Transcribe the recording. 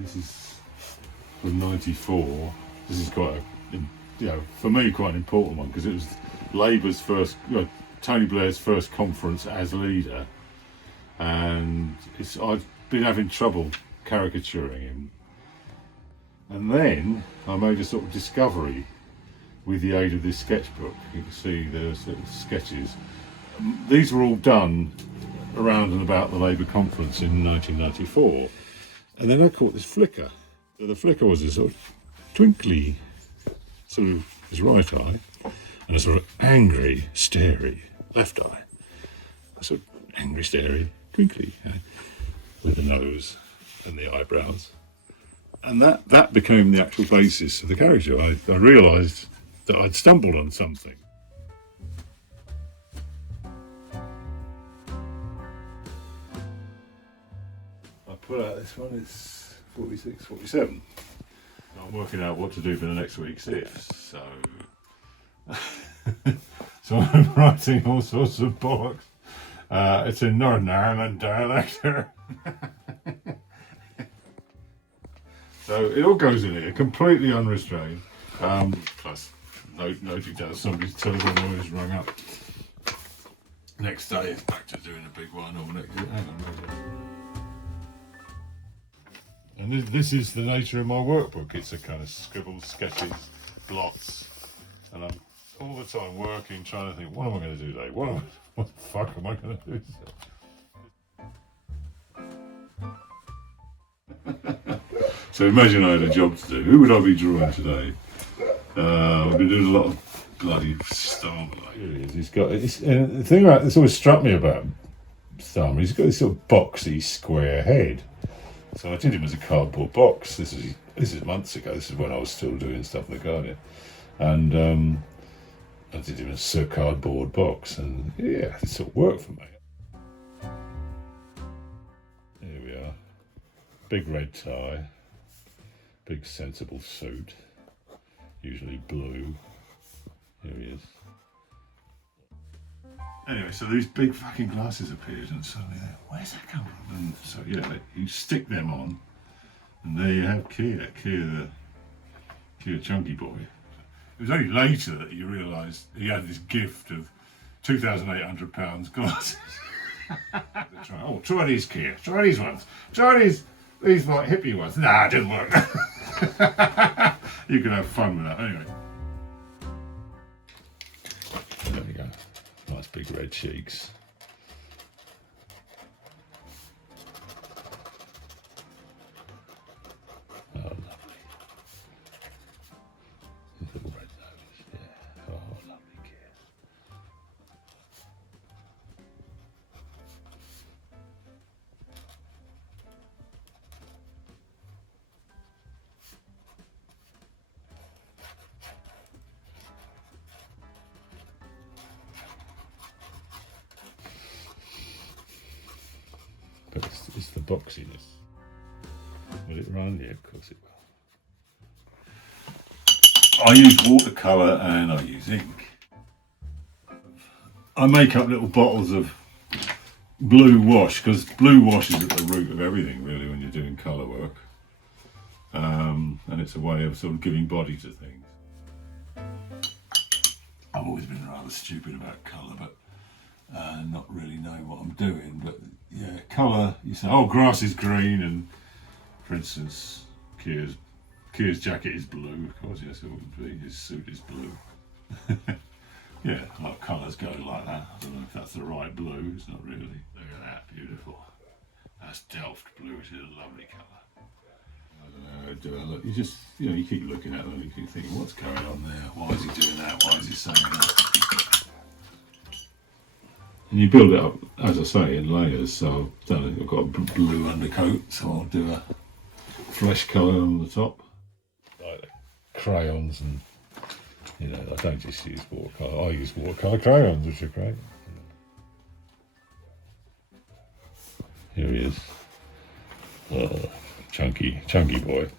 This is from '94. This is quite a, for me, quite an important one because it was Labour's first, Tony Blair's first conference as leader, and I've been having trouble caricaturing him. And then I made a sort of discovery with the aid of this sketchbook. You can see there's little sketches. These were all done around and about the Labour conference in 1994. And then I caught this flicker. So the flicker was a sort of twinkly, sort of his right eye, and a sort of angry, starey left eye. A sort of angry, starey, twinkly, with the nose and the eyebrows. And that became the actual basis of the character. I realised that I'd stumbled on something. I put out this one, it's 46, 47. I'm working out what to do for the next week's ifs, so so I'm writing all sorts of bollocks. It's in Northern Ireland dialect. So it all goes in here, completely unrestrained. Plus, noting down somebody's telephone always rung up. Next day, it's back to doing a big one. Or next, hang on. And this is the nature of my workbook. It's a kind of scribbles, sketches, blots, and I'm all the time working, trying to think, what am I going to do today? What the fuck am I going to do today? So imagine I had a job to do. Who would I be drawing today? I've been doing a lot of bloody Starmer. Here he is. He's got the thing that's always struck me about Starmer. He's got this sort of boxy, square head. So I did him as a cardboard box. This is months ago. This is when I was still doing stuff in the Guardian, and I did him as a cardboard box, and yeah, it sort of worked for me. Here we are. Big red tie. Big sensible suit, usually blue. Here he is. Anyway, so these big fucking glasses appeared, and suddenly, where's that come from? And so yeah, you stick them on, and there you have Kia Chunky Boy. It was only later that you realised he had this gift of £2,800 glasses. Try these Kia, try these ones, try these like hippie ones. Nah, it didn't work. You can have fun with that anyway. There we go. Nice big red cheeks. Oh, lovely. His little red nose, yeah. Oh, lovely kid. But it's the boxiness. Will it run? Yeah, of course it will. I use watercolour and I use ink. I make up little bottles of blue wash, because blue wash is at the root of everything really when you're doing colour work. And it's a way of sort of giving body to things. I've always been rather stupid about colour, but not really knowing what I'm doing. But yeah, colour, you say, oh, grass is green, and for instance, Kia's jacket is blue. Of course, yes, it would be. His suit is blue. Yeah, a lot of colours go like that. I don't know if that's the right blue. It's not really. Look at that, beautiful. That's Delft blue, which is a lovely colour. I don't know how to do it. Look, you just, you keep looking at them and you keep thinking, what's going on there? Why is he doing that? Why is he saying that? And you build it up, as I say, in layers. So I've got a blue undercoat, so I'll do a flesh colour on the top. Like crayons, and I don't just use watercolour. I use watercolour crayons, which are great. Here he is. Chunky boy.